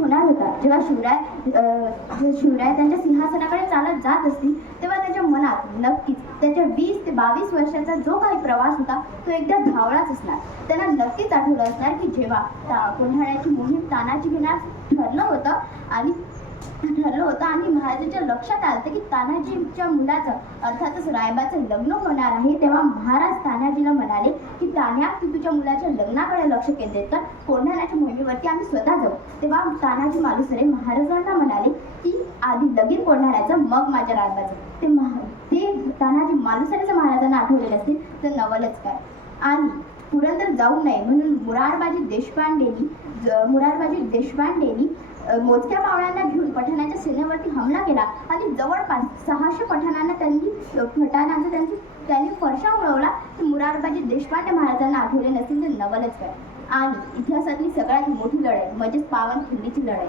होणार होता. जेव्हा शिवराय त्यांच्या सिंहासनाकडे चालत जात असतील तेव्हा त्याच्या मनात नक्कीच त्याच्या 20 ते 22 वर्षाचा जो काही प्रवास होता तो एकदा धावलाच असणार. त्यांना नक्कीच आठवलं असणार की जेव्हा कोंढाण्याची मोहीम तानाजी घेणार ठरलं होतं आणि महाराजांच्या लक्षात आलं की तानाजीच्या मुलाचं अर्थातच रायबाचं लग्न होणार आहे, तेव्हा महाराज तानाजीला म्हणाले की तान्या, तू तुझ्या मुलाच्या लग्नाकडे लक्ष केंद्रित कर, कोंढाण्याच्या मोहिमेवरती आम्ही स्वतः जाऊ. तेव्हा तानाजी मालुसरे महाराजांना म्हणाले की आधी लगीन कोंढाण्याचं मग माझ्या रायबाचं. ते तानाजी मालुसरेचं महाराजांना आठवलेलं असतील तर नवलच काय. आणि पुरंदर जाऊ नये म्हणून मुरारबाजी देशपांडेंनी मोजक्या मावळ्यांना घेऊन पठाणाच्या सेनेवरती हमला केला आणि जवळपास 600 पठाणांना त्यांनी फरशा उडवला. की मुरारबाजी देशपांडे महाराजांना आठवले नसतील तर नवलच काय. आणि इतिहासातली सगळ्यात मोठी लढाई म्हणजेच पावनखिंडीची लढाई.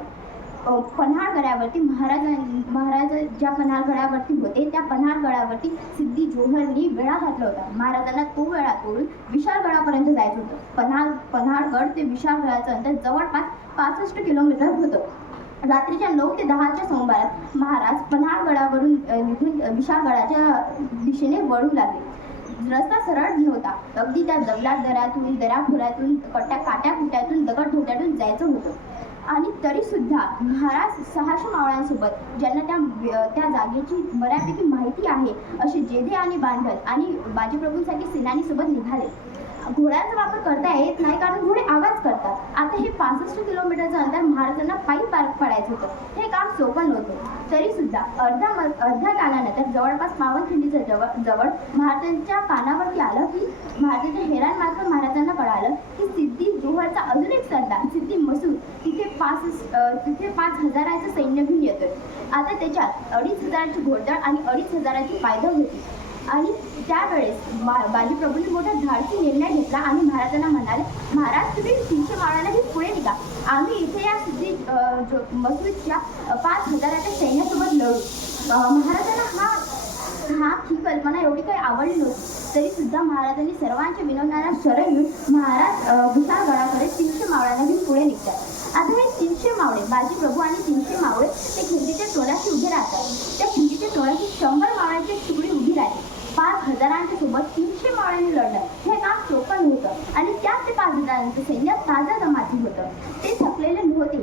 पन्हाळगडावरती महाराज ज्या पन्हाळगडावरती होते त्या पन्हाळगडावरती सिद्धी जोहरनी वेढा घातला होता. महाराजांना तो वेढा तोडून विशाळगडापर्यंत जायचं होतं. पन्हाळगड ते विशाळगडाचं अंतर जवळपास 65 किलोमीटर होतं. रात्रीच्या 9 ते 10च्या सुमारास महाराज पन्हाळगडावरून निघून विशाळगडाच्या दिशेने वळू लागले. रस्ता सरळ नव्हता. अगदी त्या दगडातून दऱ्याखोऱ्यातून काट्याकुट्यातून दगडधोट्यातून जायचं होतं. आणि तरीसुद्धा महाराज 600 मावळ्यांसोबत ज्यांना त्या जागेची बऱ्यापैकी माहिती आहे असे जेधे आणि बांधल आणि बाजीप्रभूंसाठी सेनानीसोबत निघाले. घोड्यांचा वापर करता येत नाही कारण घोडे आवाज करतात. आता हे 65 किलोमीटरचं अंतर महाराजांना पायी पार पडायचं होतं. हे काम सोपं नव्हतं. तरीसुद्धा अर्ध्या कालानंतर जवळपास पावनखिंडीच्या जवळ महाराजांच्या कानावरती आलं की महाराजांच्या हेरांमार्फत महाराजांना कळालं की सिद्धी जोहरचा अजून एक सरदार सिद्धी मसूद तिथे 5,000चं सैन्य घेऊन येतोय. आता त्याच्यात 2,500ची घोडदळ आणि 2,500ची पायदळ होती. आणि त्यावेळेस बाजीप्रभूंनी मोठा धाडसी निर्णय घेतला आणि महाराजांना म्हणाले, महाराज तुम्ही 300 मावळ्यांना घेऊन पुढे निघा, आम्ही इथे या सिद्धी मसूदच्या 5,000च्या सैन्यासोबत लढू. महाराजांना ही कल्पना एवढी काही आवडली नव्हती. तरीसुद्धा महाराजांनी सर्वांच्या विनवण्याला शरण येऊन महाराज विशाळगडाकडे 300 मावळ्यांना घेऊन पुढे निघतात. आता हे 300 मावळे बाजीप्रभू आणि 300 मावळे ते खिंडीच्या तोंडाशी उभे राहतात. त्या खिंडीच्या तोंडाशी 100 मावळ्यांची तुकडी उभी राहते. 5,000च्या सोबत 300 मावळ्यांनी लढणं हे काम सोपं नव्हतं. आणि त्यात ते 5,000चं सैन्य ताजा जमाती होतं. ते थकलेले नव्हते.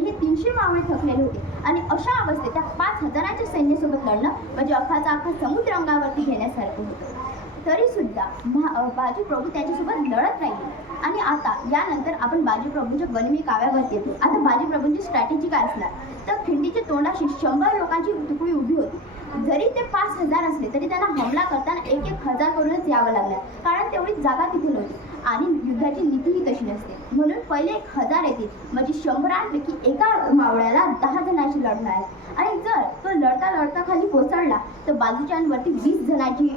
हे 300 मावळे थकलेले होते. आणि अशा अवस्थेत त्या 5,000च्या सैन्यासोबत लढणं म्हणजे अख्खा समुद्र अंगावरती घेण्यासारखं होतं. तरीसुद्धा बाजीप्रभू त्यांच्यासोबत लढत राहिले. आणि आता यानंतर आपण बाजीप्रभूंच्या गनिमी काव्यावरती येतो. आता बाजीप्रभूंची स्ट्रॅटेजी काय असणार तर खिंडीच्या तोंडाशी 100 लोकांची तुकडी उभी होती. जरी ते 5,000 असले तरी त्यांना हमला करताना 1,000 करूनच यावं लागलं कारण तेवढी जागा तिथे नव्हती. आणि युद्धाची नीतीही तशी नसते. म्हणून पहिले 1,000 येतील म्हणजे 100पैकी एका मावळ्याला 10 जणांशी लढणार आहे. आणि जर तो लढता खाली कोसळला तर बाजूच्यांवरती 20 जणांची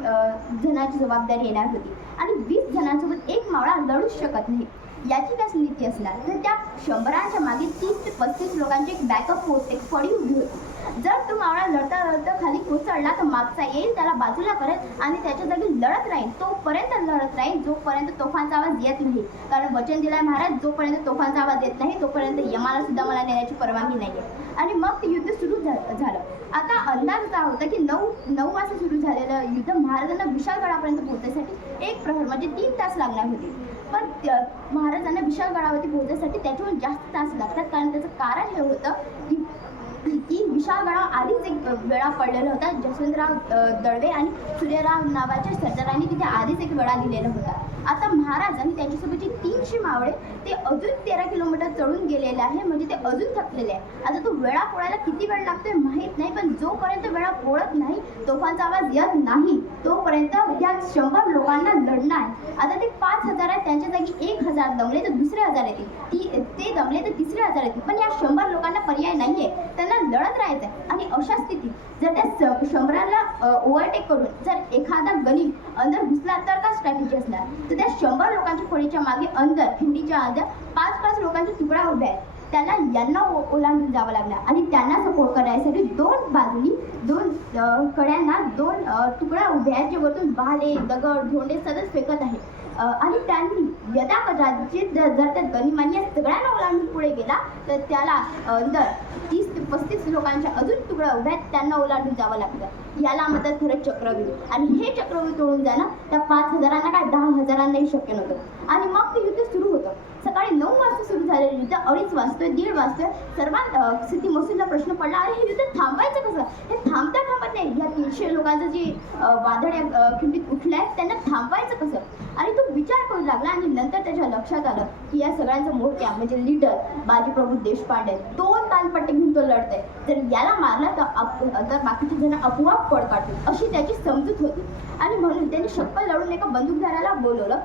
जबाबदारी येणार होती. आणि 20 जणांसोबत एक मावळा लढूच शकत नाही. याची काय नीती असणार तर त्या 100च्या मागे 30 ते 35 लोकांची एक बॅकअप फोर्स एक फळी उभी होती. जर तो मावळा लढता खाली कोसळला तर मागचा येईल त्याला बाजूला करेल आणि त्याच्या जागी लढत राहील जोपर्यंत तोफांचा आवाज येत नाही. कारण वचन दिलाय महाराज, जोपर्यंत तोफांचा आवाज येत नाही तोपर्यंत यमाला सुद्धा मला नेण्याची परवानगी नाही आहे. आणि मग ते युद्ध सुरू झालं. आता अंदाज असा होता की 9 वाजता सुरू झालेलं युद्ध महाराजांना विशाळगडापर्यंत पोहोचण्यासाठी 1 प्रहर म्हणजे 3 तास लागणार होते. पण महाराजांना विशाळगडावरती पोहोचण्यासाठी त्याच्याहून जास्त तास लागतात. कारण त्याचं कारण हे होतं की विशाळगडावर आधीच एक वेढा पडलेला होता. जसवंतराव दळवे आणि सूर्यराव नावाच्या सरदारांनी तिथे आधीच एक वेढा दिलेला होता. आता महाराज आणि त्यांच्यासोबतचे 300 मावळे ते अजून 13 किलोमीटर चढून गेलेले आहे म्हणजे ते अजून थकलेले आहे. आता तो वेढा पोळायला किती वेळ लागतोय माहीत नाही. पण जोपर्यंत वेढा पोळत नाही तोफांचा आवाज येत नाही तोपर्यंत त्या 100 लोकांना लढणं आहे. आता ते 5,000 आहेत त्यांच्या जागी 1,000 दमले तर दुसरे 1,000 येतील. ते दमले तर तिसरे 1,000 येतील. पण या 100 लोकांना पर्याय नाही आहे. त्यांना लढत राहायचं आहे. आणि अशा स्थितीत जर त्या 100ला ओव्हरटेक करून जर एखादा गनिम अंदर घुसला तर का स्ट्रॅटेजी असणार तर त्या 100 लोकांच्या फळीच्या मागे खिंडीच्या अंदर 5-5 लोकांच्या तुकड्या उभ्या आहेत. त्यांना यांना ओलांडून जावं लागणार. आणि त्यांना सपोर्ट करण्यासाठी 2 बाजूनी 2 कड्यांना 2 तुकड्या उभ्या आहेत जे वरतून भाले दगड धोंडे सतत फेकत आहेत. आणि त्यांनी यथाकदाचित जर त्या गनिमांनी या सगळ्यांना ओलांडून पुढे पुढे गेला तर त्याला अंदर 30 ते 35 लोकांच्या अजून तुकड्या उभ्या आहेत, त्यांना ओलांडून जावं लागतं. याला म्हणतात खरं चक्रव्यूह. आणि हे चक्रव्यूह तोडून जाणं त्या 5,000 काय 10,000 शक्य नव्हतं. आणि मग ते युद्ध सुरू होतं. सकाळी 9 वाजता सुरू झालेलं युद्ध 2:30 वाजतोय 1:30 वाजतोय. सर्वात सिद्धी मसूदला प्रश्न पडला, अरे हे युद्ध थांबवायचं कसं? हे थांबता थांबत नाही. या 300 लोकांचं जी वादळ खिंडीत उठलंय त्यांना थांबवायचं कसं? आणि तो विचार करू लागला. आणि नंतर त्याच्या लक्षात आलं की या सगळ्यांचा मोठ्या म्हणजे लीडर बाजीप्रभू देशपांडे 2 तानपट्टे घेऊन तो लढतोय. जर याला मारला तर बाकीचे जण आपोआप पळ काढतील अशी त्याची समजूत होती. आणि म्हणून त्यांनी शक्कल लढून एका बंदूकधाऱ्याला बोलवलं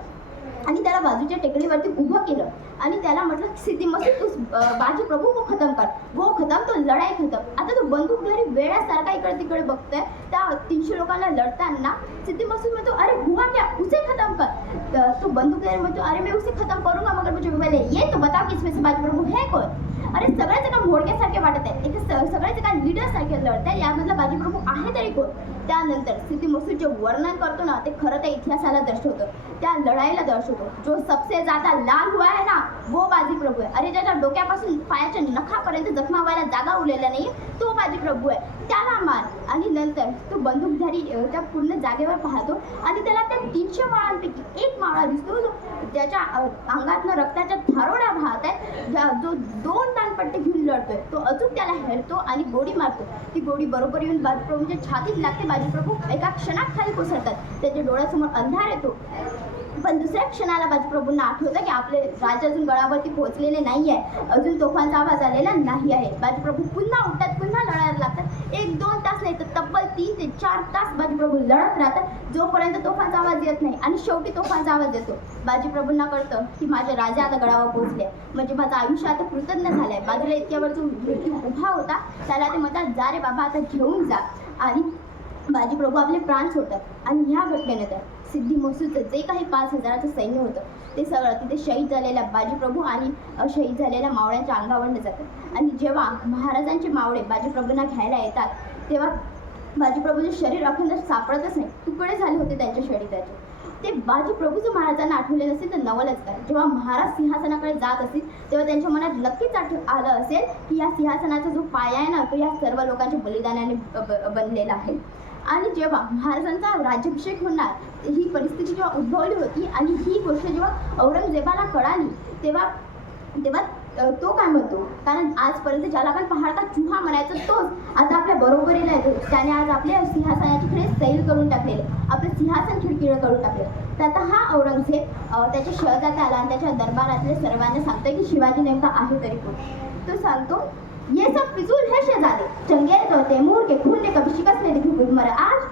आणि त्याला बाजूच्या टेकडीवरती उभं केलं आणि त्याला म्हटलं, सिद्धी मसूद तू बाजी प्रभू को खतम कर. वो खतम तो लढाई खतम. आता तो बंदूकधारी वेळासारखा इकडे तिकडे बघतोय. त्या 300 लोकांना लढताना सिद्धी मसूद म्हणतो, अरे हुआ क्या, उसे खतम कर. तो बंदूकधारी म्हणतो, अरे मैं उसे खतम करूंगा मगर मुझे पहले ये तो बताओ कि इसमें से बाजी प्रभू है कौन? अरे सगळेच एका घोडक्यासारखे वाटत आहे, इथे सगळेच एका लीडर सारखे लढत आहे, यामधला बाजी प्रभू आहे तरी कोण? त्यानंतर सिद्धी मसूद जे वर्णन करतो ना ते खरं त्या इतिहासाला दर्शवतं, त्या लढाईला दर्शवतो. जो सबसे ज्यादा लाल हुआ है ना वो बाजी प्रभू आहे. अरे ज्याच्या डोक्यापासून पायाच्या नखापर्यंत जखमा व्हायला जागा उरलेला नाही तो बाजी प्रभू आहे, त्याला मार. आणि नंतर तो बंदूकधारी त्या पूर्ण जागेवर पाहतो आणि त्याला त्या 300 माळांपैकी एक माळा दिसतो त्याच्या अंगातनं रक्ताच्या धारोड्या वाहत आहेत. जो 2 तानपट्टे घेऊन लढतोय तो अचूक त्याला हेरतो आणि गोडी मारतो. ती गोडी बरोबर येऊन बाजीप्रभूच्या छातीत लागते. बाजीप्रभू एका क्षणात खाली कोसळतात. त्याच्या डोळ्यासमोर अंधार येतो. पण दुसऱ्या क्षणाला बाजीप्रभूंना आठवतं की आपले राज अजून गडावरती पोहोचलेले नाही आहे, अजून तोफांचा आवाज आलेला नाही आहे. बाजीप्रभू पुन्हा उठतात, पुन्हा लढायला लागतात. 1-2 तास नाही तर तब्बल 3 ते 4 तास बाजीप्रभू लढत राहतात जोपर्यंत तोफांचा आवाज येत नाही. आणि शेवटी तोफांचा आवाज येतो. बाजीप्रभूंना कळतं की माझे राजे आता गडावर पोहोचले, म्हणजे माझं आयुष्य आता कृतज्ञ झालंय. बाजूला इतक्यावर जो मृत्यू उभा होता त्याला ते म्हणतात, जा रे बाबा आता घेऊन जा. आणि बाजीप्रभू आपले प्राण सोडतात. आणि ह्या घटनेनंतर सिद्धी मसूदचं जे काही 5,000चं सैन्य होतं ते सगळं तिथे शहीद झालेल्या बाजीप्रभू आणि शहीद झालेल्या मावळ्यांच्या अंगावरनं जातं. आणि जेव्हा महाराजांचे मावळे बाजीप्रभूंना घ्यायला येतात तेव्हा बाजीप्रभूचे शरीर अखंड सापडतच नाही, तुकडे झाले होते त्यांच्या शरीराचे. ते बाजीप्रभूचं महाराजांना आठवले नसेल तर नवलच काय. जेव्हा महाराज सिंहासनाकडे जात असतील तेव्हा त्यांच्या मनात नक्कीच आलं असेल की या सिंहासनाचा जो पाया आहे ना तो या सर्व लोकांच्या बलिदानाने बनलेला आहे. आणि जेव्हा महाराजांचा राज्याभिषेक होणार ही परिस्थिती जेव्हा उद्भवली होती आणि ही गोष्ट जेव्हा औरंगजेबाला कळाली तेव्हा तो काय म्हणतो, कारण आजपर्यंत ज्याला आपण पहाडका चुहा म्हणायचं तोच आता आपल्या बरोबरीला येतो. त्याने आज आपल्या सिंहासनाची खडे सैल करून टाकलेले, आपलं सिंहासन खिडकीळं करून टाकले. तर आता हा औरंगजेब त्याच्या शहजाद्याला आणि त्याच्या दरबारातल्या सर्वांना सांगतोय की शिवाजी नेमका आहे तरी कोण. तो सांगतो, ये सब फिजूल है शहजादे, चंगेज और तैमूर के खून ने कभी शिकस्त नहीं दिखी गुलमर. आज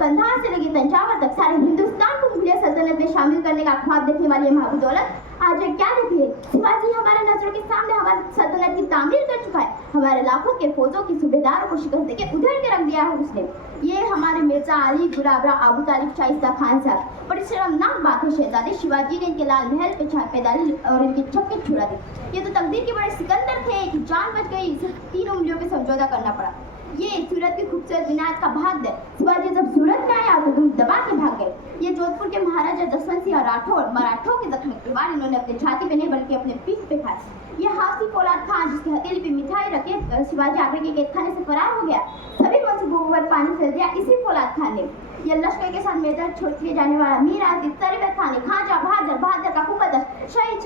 कंधार से लेकर तंजावर तक सारे हिंदुस्तान को मुगलिया सल्तनत में शामिल करने का ख्वाब देखने वाली महबूब दौलत आज ये क्या देखिए, शिवाजी हमारे नजरों के सामने हमारी सल्तनत की तामीर कर चुका है. हमारे लाखों के फौजों की सूबेदारों को शिकस्त देके उधेड़ के रख दिया है उसने. ये हमारे मिर्जा अली गुलाबरा अबू तालिब शाइस्ता खान साहब. बड़ी शर्मनाक बात है शहजादे, शिवाजी ने इनके लाल महल पे छापे डाली और इनकी छक्के छुड़ा दी. ये तो तकदीर के बड़े सिकंदर थे कि जान बच गई, सिर्फ 3 उंगलियों पे समझौता करना पड़ा. ये सूरत की खूबसूरत विनायत का भाग्य. शिवाजी जब सूरत में आया तो धूम दबा के भाग गए. ये जोधपुर के महाराजा जसवंत सिंह राठौर मराठों के जख्म के वार इन्होंने अपने छाती पे नहीं बल्कि अपने पीठ पे खाए. ये हाथी फौलाद खान जिसकी हथेली पे मिठाई रखे शिवाजी आगरा के कैदखाने से फरार हो गया, सभी मंसूबों पर पानी फेर दिया इसी फौलाद खान ने. ये लश्कर के साथ मेजर छोड़ के जाने वाला मीर आसिफ, सरबत खान, खाजा बहादुर का कुबदर, शहीद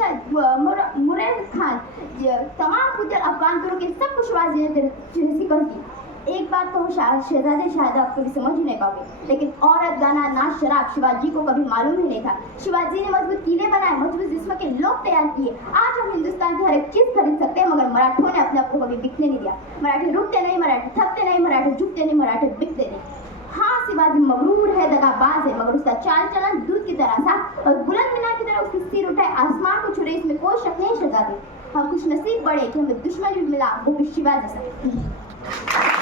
मुरैद खान, तमाम गुजर अफगान तुर्क के सब कुछ शिवाजी ने शिकस्त दी. एक बात तो शहजादे शायद आप कभी समझ ही नहीं पाओगे, लेकिन औरत, गाना, नाच, शराब शिवाजी को कभी मालूम ही नहीं था. शिवाजी ने मजबूत किले बनाए, मजबूत जिस्म के लोग तैयार किए. आज हम हिंदुस्तान की हर एक चीज खरीद सकते हैं, मगर मराठों ने अपने आप को कभी बिकने नहीं दिया. मराठी रुकते नहीं, मराठी थकते नहीं, मराठी झुकते नहीं, मराठी बिकते नहीं. हाँ, शिवाजी मगरूर है, दगाबाज है, मगर उसका चाल चलन दूध की तरह साफ और बुलंद मीनार की तरह उसकी सिर उठाए आसमान को छुड़े, इसमें कोई शक नहीं शहजादे. हम खुश नसीब बड़े कि हमें दुश्मन भी मिला वो भी शिवा जैसा.